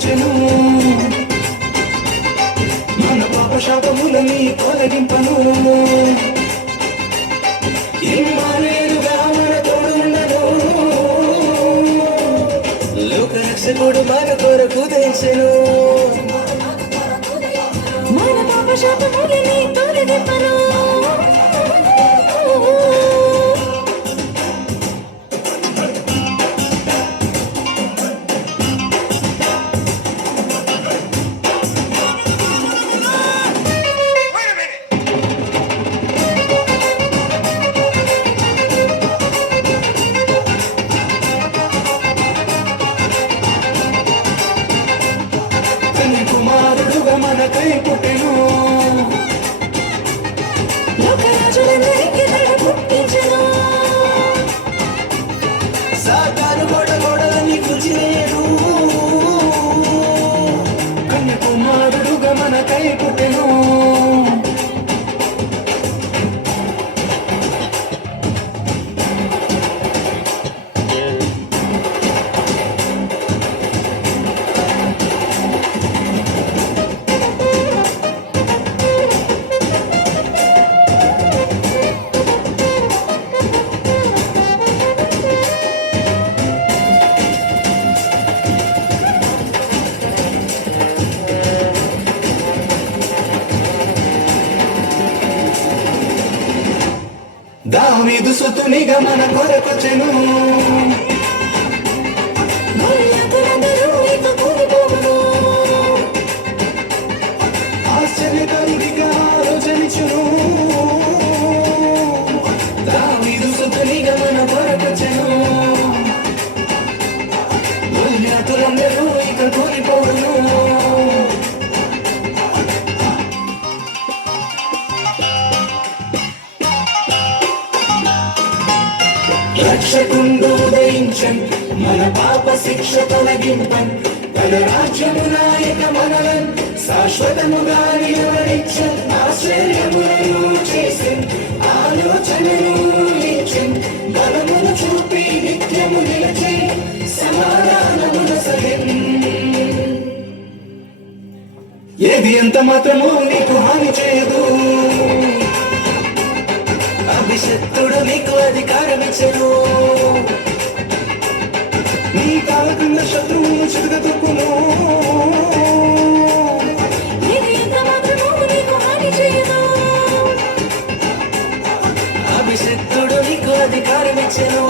పంచెను మన పాప శాపములని తొలగింపను ఇమ్మానుయేలుగా మన తోడుండను లోకరక్షకుడు మన కొరకు తెచ్చెను మన పాప శాపములని తొలగింపను కుమారుడుగా మనకై పుట్టెను లోకరాజులందరికీ పుట్టించెను సాతాను గొడగొడలని కూల్చివేయను కన్య కుమారుడుగా మనకై పుట్టెను దావీదు సుతునిగా మన కొరకొచ్చెను ఆశ్చర్యకరుడిగా ఆలోచనించును దావీదు సుతునిగా మన కొరకొచ్చెను గొల్యాతులందరూ ఇక కూలిపోవును రక్షకుండు ఉదయించన్ మన పాప శిక్ష తొలగింపన్ తన రాజ్యము నాయక మనలన్ శాశ్వతముగా నిలవరించన్ ఆశ్చర్యములను చేసన్ ఆలోచనను ఇచ్చన్ బలమును చూపి నిత్యము నిలచే సమాధానమున సహిన్ ఏది ఎంత మాత్రము నీకు హాని చేయదు అభిషక్తుడు నీకు అధికారం ఇచ్చెను నీ కాలకున్న శత్రువును చిరుగతుక్కును అభిషక్తుడు నీకు అధికారం ఇచ్చెను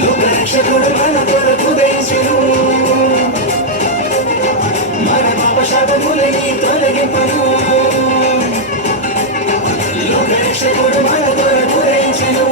లోకరక్షకుడు మన కొరకు దయించెను మన పాప శాపములని తొలగింపను లోకరక్షకుడు మన కొరకు దయించెను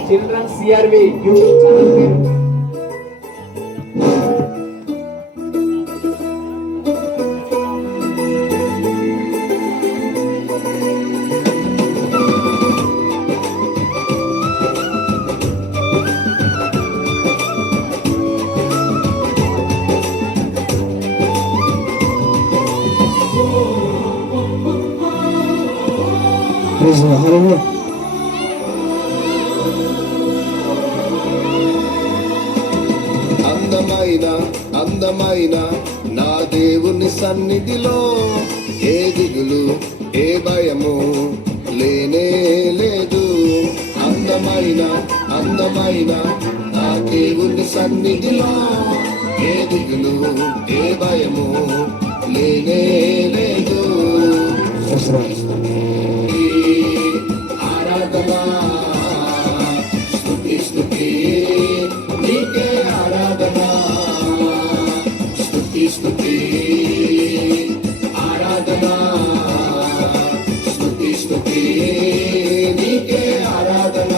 Children CRV YouTube channel పేరు Praise the Lord. అందమైన నా దేవుని సన్నిధిలో ఏ దిగులు ఏ భయము లేనే లేదు. అందమైన నా దేవుని సన్నిధిలో ఏ దిగులు ఏ భయము లేనే లేదు. ఆరాధన స్తుతి స్తుతి నీకే ఆరాధన స్తుతి స్తుతి ఆరాధన స్తుతి స్తుతి నీకే ఆరాధన.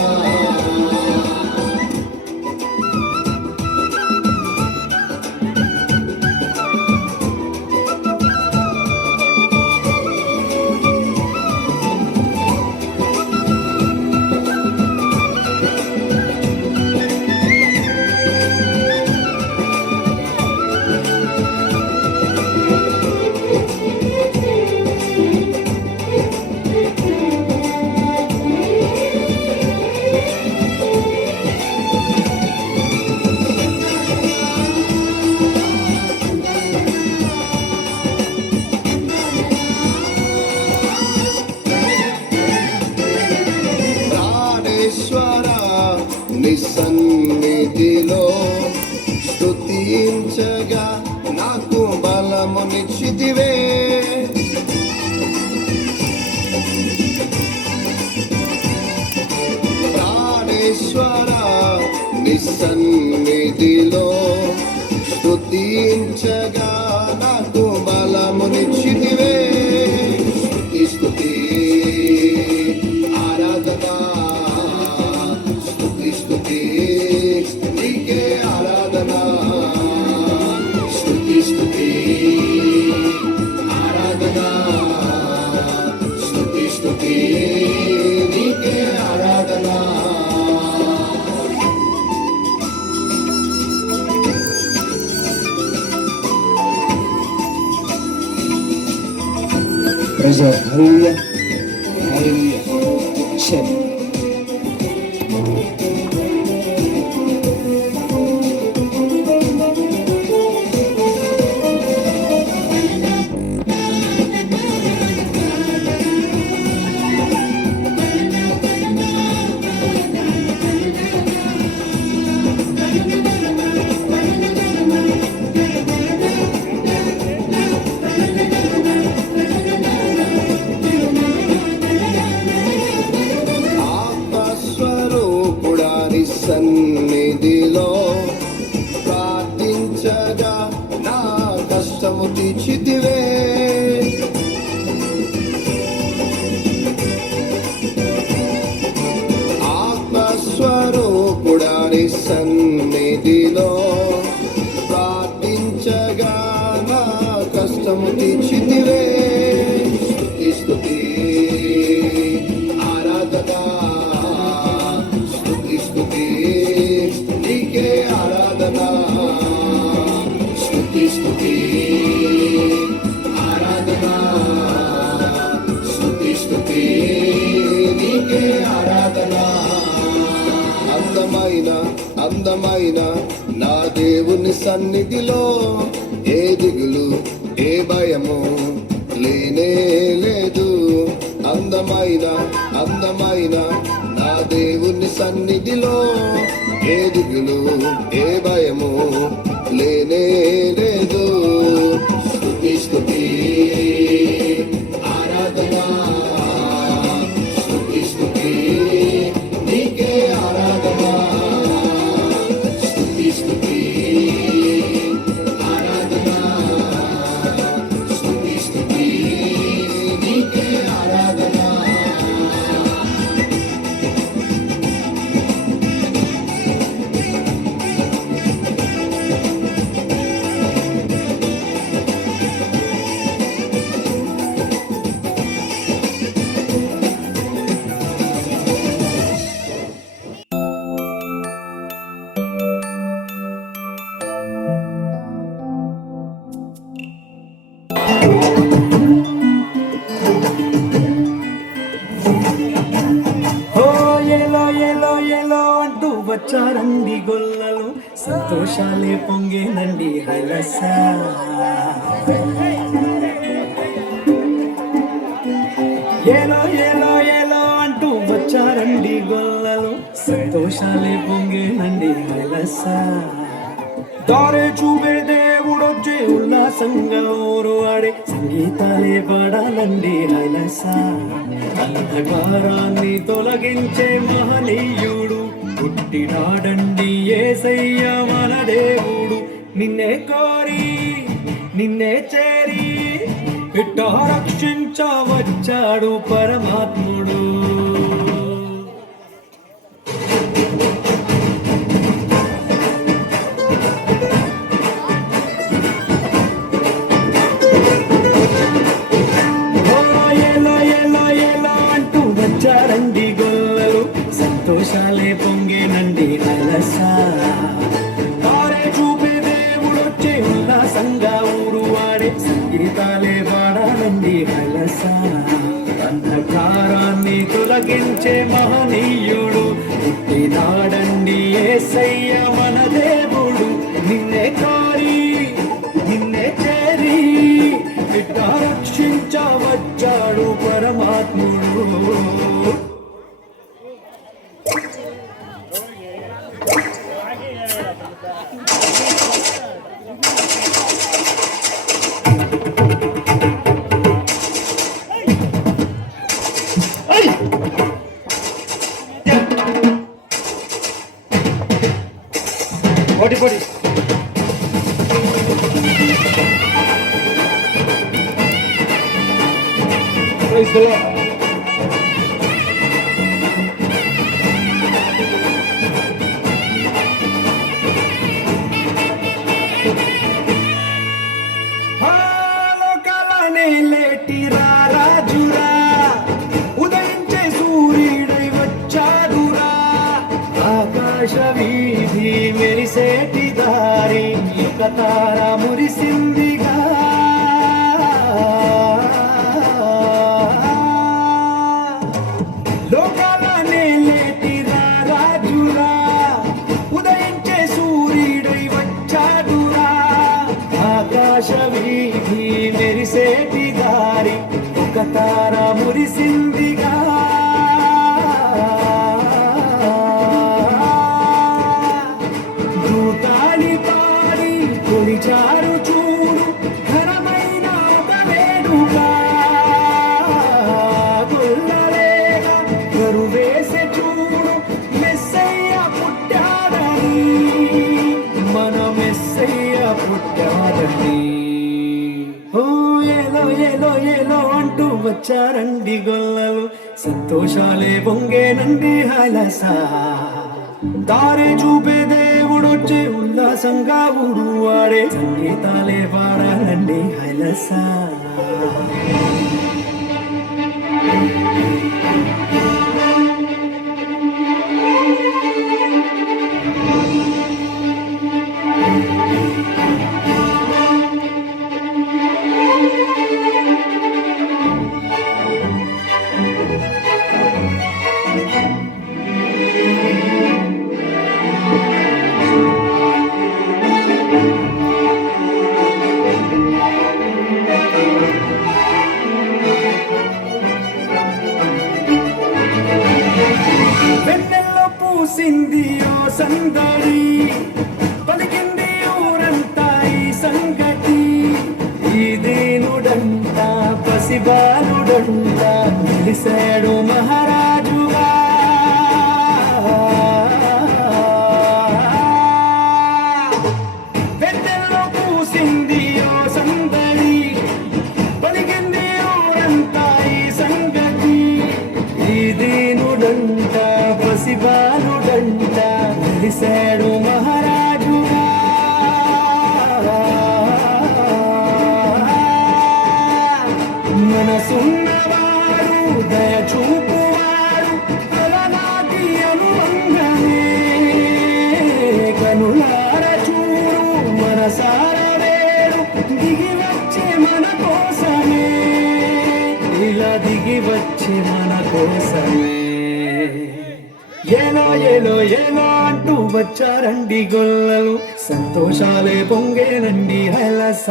నీ సన్నిధిలో స్తుతించగా నాకు బలమునిచ్చితివే. ప్రాణేశ్వర నీ సన్నిధిలో స్తుతించగా నాకు బలమునిచ్చితివే. స్తుతి స్తుతి ఆరాధన స్తుతి నీకే ఆరాధన స్తుతి స్తుతి ఆరాధన స్తుతి స్తుతి నీకే ఆరాధన. హల్లెలూయా హల్లెలూయా. శరీ సన్నిధిలో ప్రార్థించగా నా కష్టము తీర్చితివే. ఆత్మస్వరూపుడాని సన్నిధిలో ప్రార్థించగా నా కష్టము తీర్చితివే. స్తుతి స్తుతి ఆరాధన నీకే ఆరాధన స్తుతి స్తుతి ఆరాధన స్తుతి స్తుతి నీకే ఆరాధన. అందమైన అందమైన నా దేవుని సన్నిధిలో ఏ దిగులు ఏ భయము లేనే లేదు. అందమైన అందమైన నా దేవుని సన్నిధిలో ఏ దిగులు ఏ భయము లేనే లేదు. స్తుతి స్తుతి ఆరాధన స్తుతి స్తుతి నీకే ఆరాధన స్తుతి స్తుతి ఆరాధన స్తుతి స్తుతి నీకే ఆరాధన. వచ్చారండి గొల్లలు సంతోషాలే పొంగేనండి హైలస. ఏలో ఏలో ఏలో అంటూ వచ్చారండి గొల్లలు సంతోషాలే పొంగేనండి హైలస. దారే చూపే దేవుడొచ్చే ఉల్లాసంగా ఊరు ఆడే సంగీతాలే పాడాలండి హైలస అంధకారాన్ని తొలగించే మహనీయుడు పుట్టినాడండి యేసయ్య మన దేవుడు నిన్నే కోరి నిన్నే చేరి ఇట్ట రక్షించవచ్చాడు పరమాత్ముడు వచ్చారండి గొల్లలు సంతోషాలే పొంగేనండి అలస తారే చూపే దేవుడొచ్చే ఉల్లాసంగా ఊరు వాడే సంగీతాలే పాడాలండి అలస అంధకారాన్ని తొలగించే మహనీయుడు పుట్టినాడండి యేసయ్య మన దేవుడు నిన్నే కోరి నిన్నే చేరి ఇట్ట రక్షించవచ్చాడు పరమాత్ముడు పొడి పొడి Praise the Lord. లోకాలనే లేటిరా రాజురా ఉదయించే సూర్యుడై వచ్చాడురా ఆకాశ వీధి మెరిసేటి దారి ఒక తార మురిసిందిగా లోకాలనే లేటిరా రాజురా ఉదయించే సూర్యుడై వచ్చాడురా ఆకాశ వీధి మెరిసేటి దారి ఒక తార మురిసిందిగా దూతాలి పాడి కొలిచారు చూడు ఘనమైన ఒక వేడుక గొల్లలేగా కరువేసే చూడు మెస్సయ్య పుట్టాడని మన మెస్సయ్య పుట్టాడని ఓ ఏలో ఏలో ఏలో అంటూ వచ్చారండి గొల్లలు సంతోషాలే పొంగేనండి హైలస దారి చూపే దేవుడొచ్చే ఉల్లాసంగా ఊరు వాడే సంగీతాలే పాడాలండి హైలస వెన్నెల్లో పూసింది ఓ సందడి పలికింది ఊరంతా ఈ సంగతి ఈ దేనుడంట పసిబాలుడంట నిలిసాడు మహారాజుగా వెన్నెల్లో పూసింది ఓ సందడి పలికింది ఊరంతా ఈ సంగతి ఈ దేనుడంట పసిబాలుడంట నిలిసాడు మహారాజుగా మనసున్నవాడు దయ చూపువాడు తలనాటి అనుబంధమే కనులార చూడు మనసార వేడు దిగి వచ్చే మన కోసమే ఇలా దిగి వచ్చే మన కోసమే ఏలో ఏలో ఏలో అంటూ వచ్చారండి గొల్లలు సంతోషాలే పొంగేనండి హైలస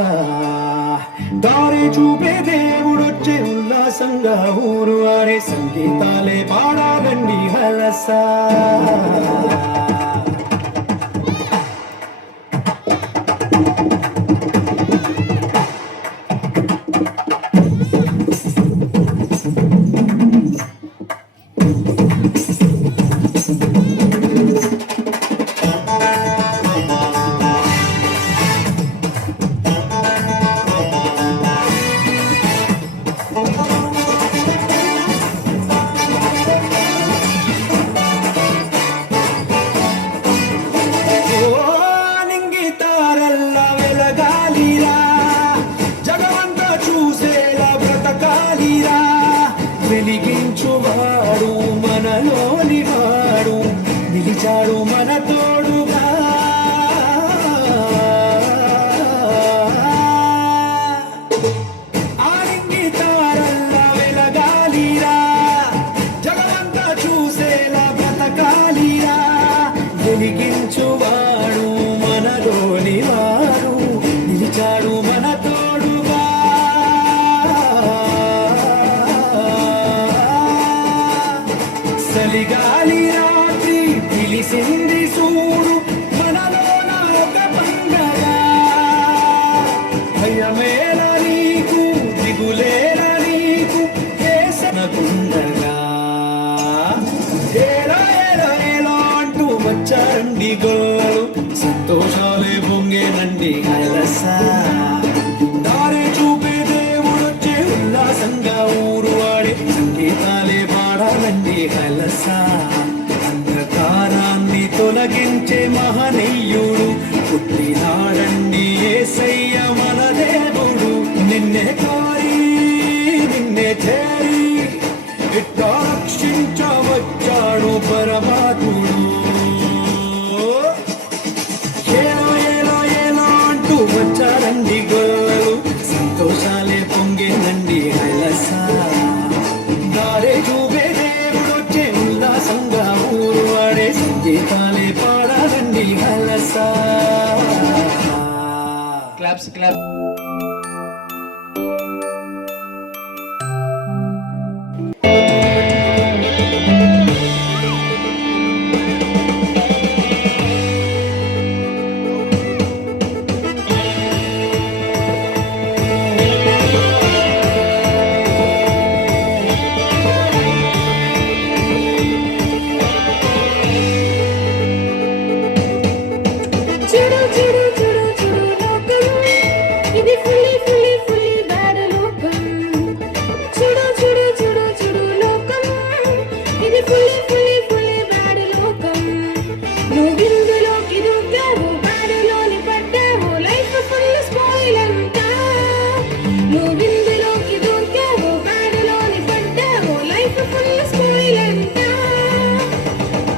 దారి చూపే దేవుడొచ్చే ఉల్లాసంగా ఊరు వాడే సంగీతాలే పాడాలండి హైలస వాడు మనలోని వాడు నిలిచాడు మన తోడుగా ఆరింగి తారల్లా వెలగాలిరా జగమంతా చూసేలా బ్రతకాలిరా వెలిగించువాడు మనలోని వాడు నిలిచాడు మన తోడుగా చలిగాలి రాత్రి పిలిసింది చూడు మనలోన ఒక పండగ భయమేల నీకు దిగులేల నీకు కేసనకుండగా ఏలో ఏలో ఏలో అంటూ వచ్చారండి గోలు సంతోషాలే పొంగేనండి కైలసా దారి చూపే దేవుడొచ్చే ఉల్లాసంగా ఊరు వాడే సంగీతాలే పాడాలండి కైలసా అంధకారాన్ని తొలగించే మహనీయుడు పుట్టినాడండి యేసయ్య మన దేవుడు నిన్నే కోరి నిన్నే చేరి ఇట్టా రక్షించవచ్చాడు పరమాత్ముడు ఏలో ఏలో ఏలో అంటూ వచ్చాడండి గోలు సంతోషాలే పొంగేనండి కైలసా దారే చూపే దేవుడొచ్చే ఉల్లాసంగా ఊరు వాడే సంగీతాలే పాడాలండి కైలసా క్లాప్స్ క్లాప్. చూడు చూడు చూడు చూడు లోకం ఇది ఫుల్లీ ఫుల్లీ ఫుల్లీ బ్యాడ్ లోకం చూడు చూడు చూడు చూడు లోకం ఇది ఫుల్లీ ఫుల్లీ ఫుల్లీ బ్యాడ్ లోకం నువ్వు ఇందులోకి దూకావు బ్యాడ్లోని పడ్డావు లైఫ్ ఫుల్ స్పాయిల్ అంతా నువ్వు ఇందులోకి దూకావు బ్యాడ్లోని పడ్డావు లైఫ్ ఫుల్ స్పాయిల్ అంతా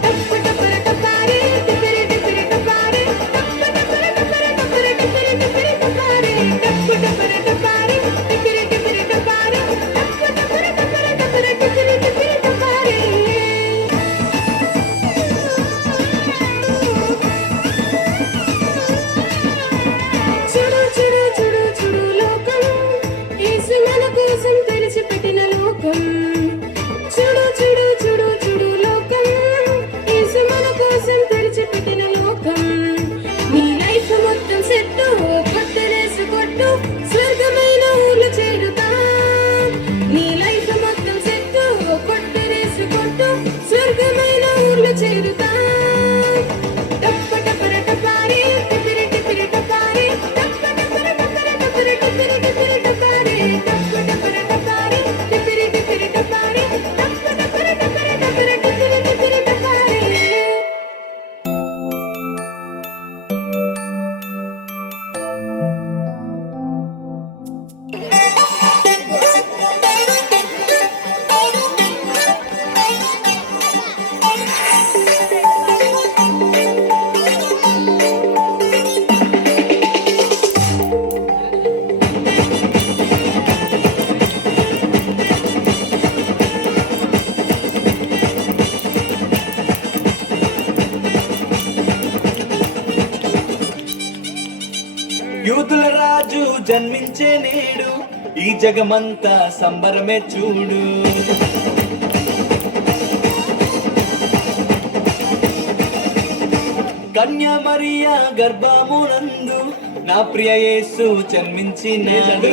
టప్పు టప్పర టపారే టిపిరి టిపిరి టపారే టప్పు టప్పర టపర టపర టిపిరి టిపిరి టపారే టప్పు టప్పర టపారే టిపిరి టిపిరి టపారే టప్పు టప్పర టపర టపర టిపిరి టిపిరి టపారే చూడు చూడు చూడు చూడు లోకం యేసు మన కోసం తెరిచిపెట్టిన లోకం చూడు చూడు చూడు చూడు లోకం యేసు మన కోసం తెరిచిపెట్టిన లోకం నీ లైఫ్ మొత్తం సెట్టు కొత్త రేసు కొట్టు స్వర్గమైన ఊళ్ళు చేరుతా నీ లైఫ్ మొత్తం సెట్టు కొత్త రేసు కొట్టు స్వర్గమైన ఊళ్ళు చేరుతా టప్పు టపర టపారే టిపిరి టిపిరి టపారే టప్పు టపర టపర టపర టిపిరి టిపిరి టపారే టప్పు టపర టపారే టిపిరి టిపిరి టపారే టప్పు టపర టపర టపర టిపిరి టిపిరి టపారే యూతుల రాజు జన్మించే నేడు ఈ జగమంతా సంబరమే చూడు కన్య మరియా గర్భమునందు నా ప్రియ యేసు జన్మించినాడు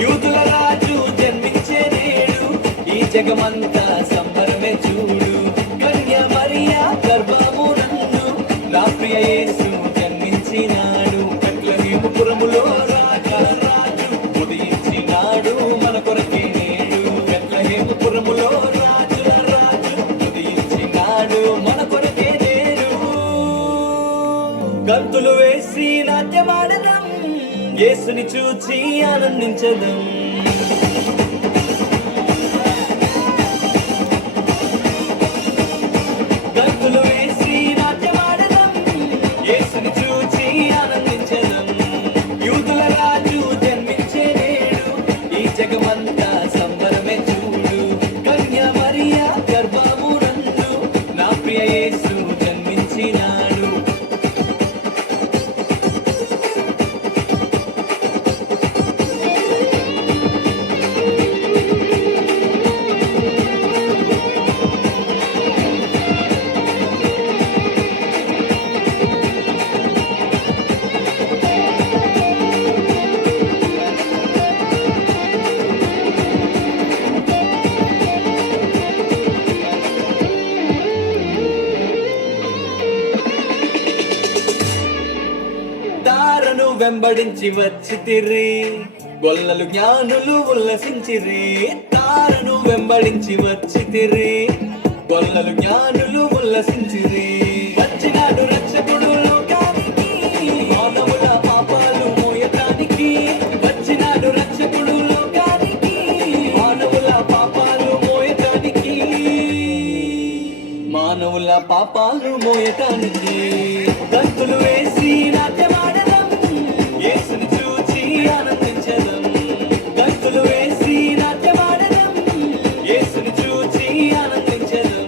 యూతుల రాజు జన్మించే నేడు ఈ జగమంతా సంబరమే చూడు కన్య మరియా గర్భమునందు నా ప్రియ యేసు జన్మించినాడు బెత్లెహేముపురములో రాజు ఉదయించినాడు మన కొరకే నేడు బెత్లెహేముపురములో రాజు ఉదయించినాడు మన కొరకే నేడు గంతులు వేసి నాట్యమాడదాం యేసుని చూచి ఆనందించదం. గంతులు వేసి నాట్యమాడదం, యేసుని చూచి ఆనందించదం. యూదుల రాజు జన్మించే నేడు, ఈ జగమంతా సంబరమే చూడు. కన్య మరియా గర్భమునందు నా ప్రియ యేసు జన్మించినాడు. తారను వెంబడించి వచ్చితిరి, గొల్లలు జ్ఞానులు ఉల్లసించిరి. తారను వెంబడించి వచ్చితిరి, గొల్లలు జ్ఞానులు ఉల్లసించిరి. వచ్చినాడు రక్షకుడు లోకానికి, మానవుల పాపాలు మోయటానికి. వచ్చినాడు రక్షకుడు లోకానికి, మానవుల పాపాలు మోయటానికి. మానవుల పాపాలు మోయటానికి. గంతులు వేసి నాట్యమాడదం, యేసుని చూచి ఆనందించదం. గంతులు వేసి నాట్యమాడదం, యేసుని చూచి ఆనందించదం.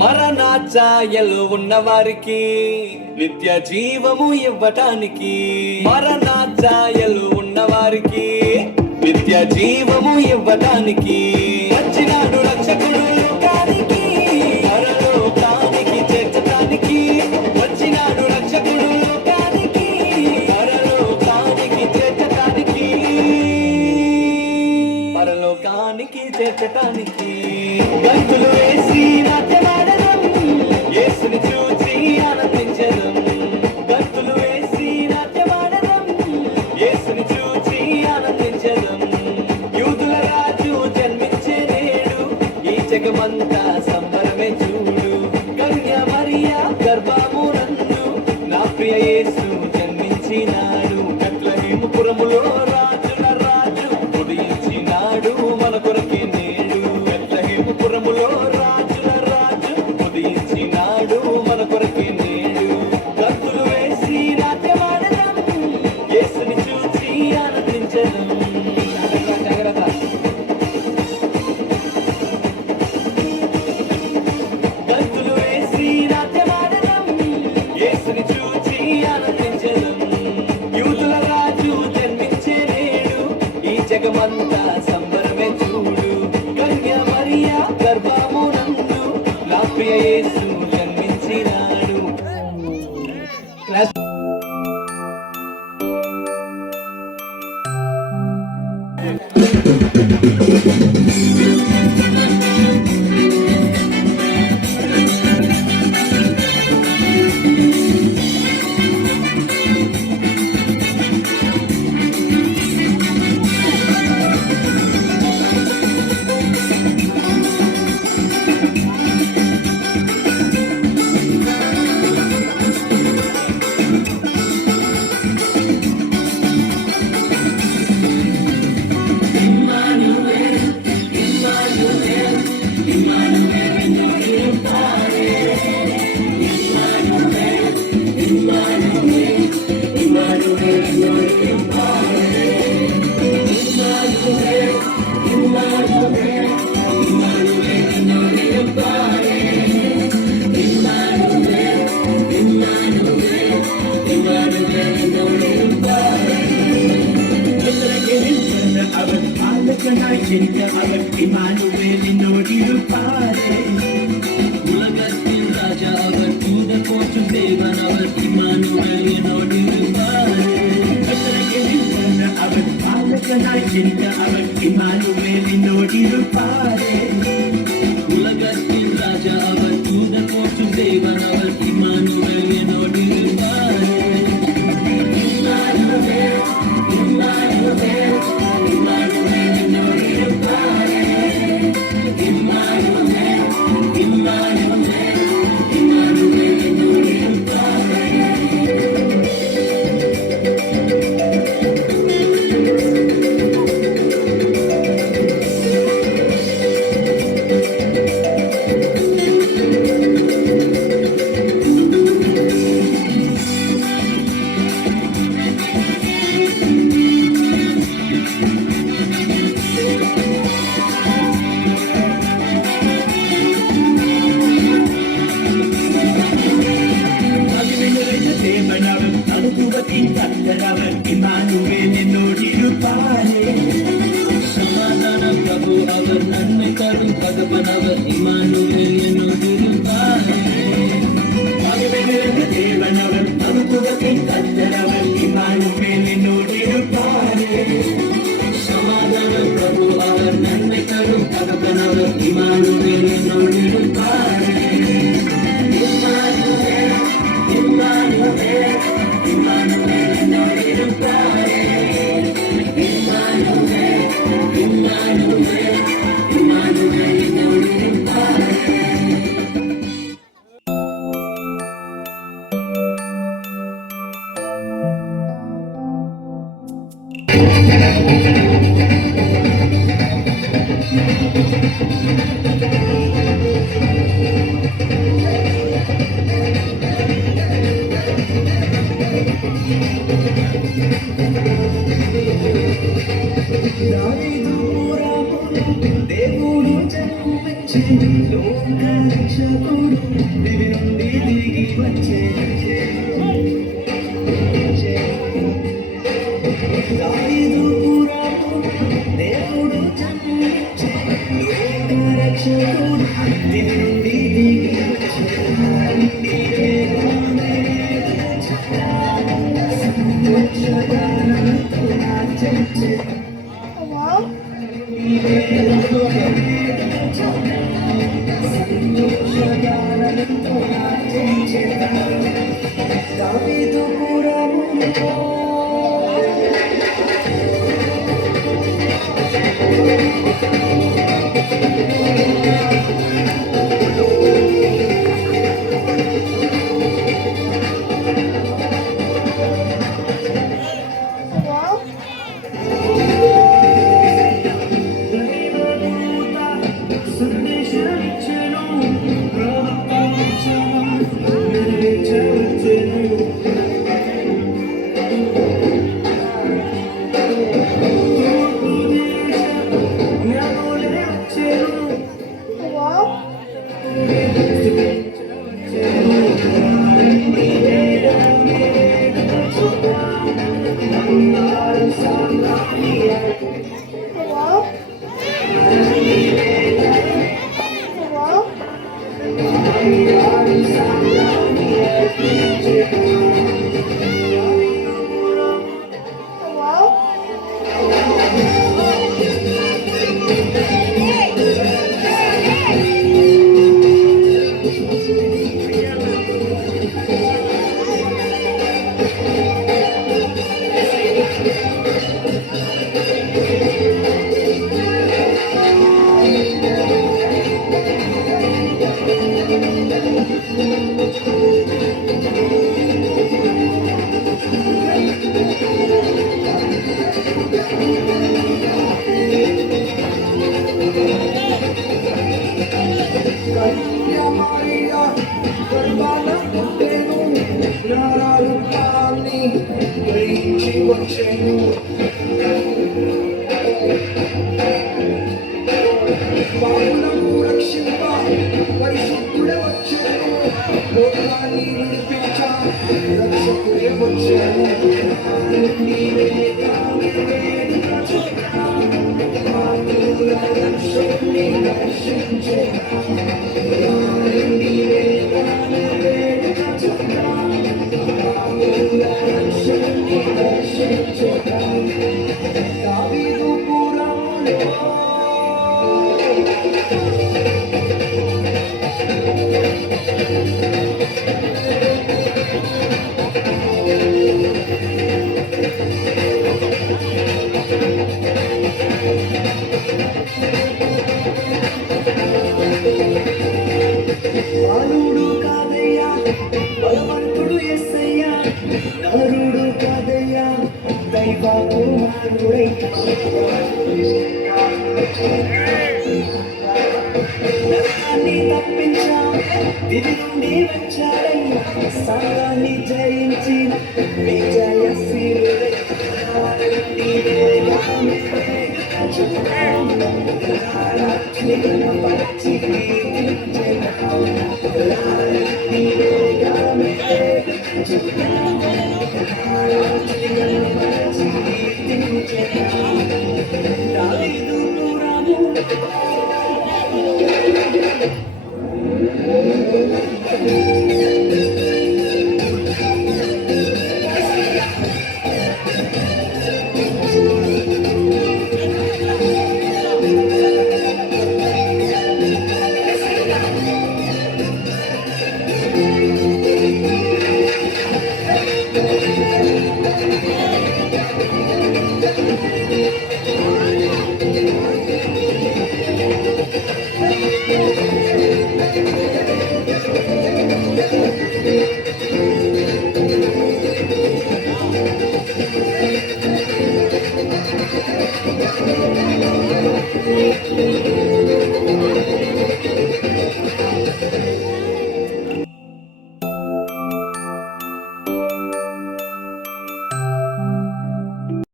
మరణాఛాయలు ఉన్నవారికి నిత్య జీవము ఇవ్వటానికి. మరణాఛాయలు ఉన్నవారికి నిత్య జీవము ఇవ్వటానికి. వచ్చినాడు రక్షకుడు లోకానికి, పరలోకానికి చేర్చటానికి. వచ్చినాడు రక్షకుడు లోకానికి, పరలోకానికి చేర్చటానికి. పరలోకానికి చేర్చటానికి. గంతులు వేసి నాట్యమాడదం, యేసుని చూచి ఆనందించదం. గంతులు వేసి నాట్యమాడదం, యేసుని చూచి ఆనందించదం. యూదుల రాజు జన్మించే నేడు, ఈ జగమంతా సంబరమే చూడు. కన్య మరియా గర్భమునందు నా ప్రియ యేసు జన్మించినాడు. బెత్లెహేము పురములో రాజుల రాజు ఉదయించినాడు మన కొరకే నేడు. బెత్లెహేము పురములో రాజుల రాజు ఉదయించినాడు మన కొరకే నేడు. గంతులు వేసి నాట్యమాడదం, యేసుని చూచి ఆనందించదం. జాగ్రత్త. గంతులు వేసి నాట్యమాడదం, యేసుని చూచి ఆనందించదం. యూదుల రాజు జన్మించే నేడు, ఈ జగమంతా సంబరమే చూడు. కన్య మరియా గర్భమునందు నా ప్రియ యేసు జన్మించినాడు. அவர் இமானுவேலினோடு இருப்பாரே. உலகத்தில் ராஜா அவர், தூதர் போற்றும் தேவன் அவர், இமானுவேலினோடு இருப்பாரே. நாய் ஜெனித்த அவர் இம்மானுவேல் நோடிருப்பாரே உலகத்தின் ராஜா அவர் தூத போற்றும் தேவன் அவர் இம்மானுவேல் நோடிருப்பாரே இம்மானுவேல் இம்மானுவேல் இம்மானுவேல் நோடிருப்பாரே இம்மானுவேல் இம்மானுவேல் இம்மானுவேல் நோடிருப்பாரே தேவனவர் தடுப்புவத்தின் கர்த்தரவர் இம்மானுவேல் என்னோடிருப்பாரே சமாதான பிரபு அவர் நன்மை தரும் பகவனவர் இம்மானுவேல் என்னோடிருப்பாரே பகவனிலிருந்து தேவனவர் தடுப்புவத்தின் கர்த்தரவர் இம்மானுவேல் என்னோடிருப்பாரே சமாதான பிரபு அவர் நன்மை தரும் பகவனவர் இம்மானுவேல் என்னோடிருப்பாரே Emmanuel, Emmanuel, என்னோடிருப்பாரே. Emmanuel, Emmanuel, Emmanuel, என்னோடிருப்பாரே. దేవుడు జన్మించి లోక రక్షకుడు దివి నుండి దిగి వచ్చే దావీదు పురమున దేవుడు జన్మించి లోక రక్షకుడు దివి నుండి దిగి వచ్చే సంతోషగానంతో నాట్యించే దావీదు పురములో David మానవుడై నరకాన్ని తప్పించాక దివి నుండి వచ్చాడయ్యా సంఘాన్ని జయించిన విజయశీలుడై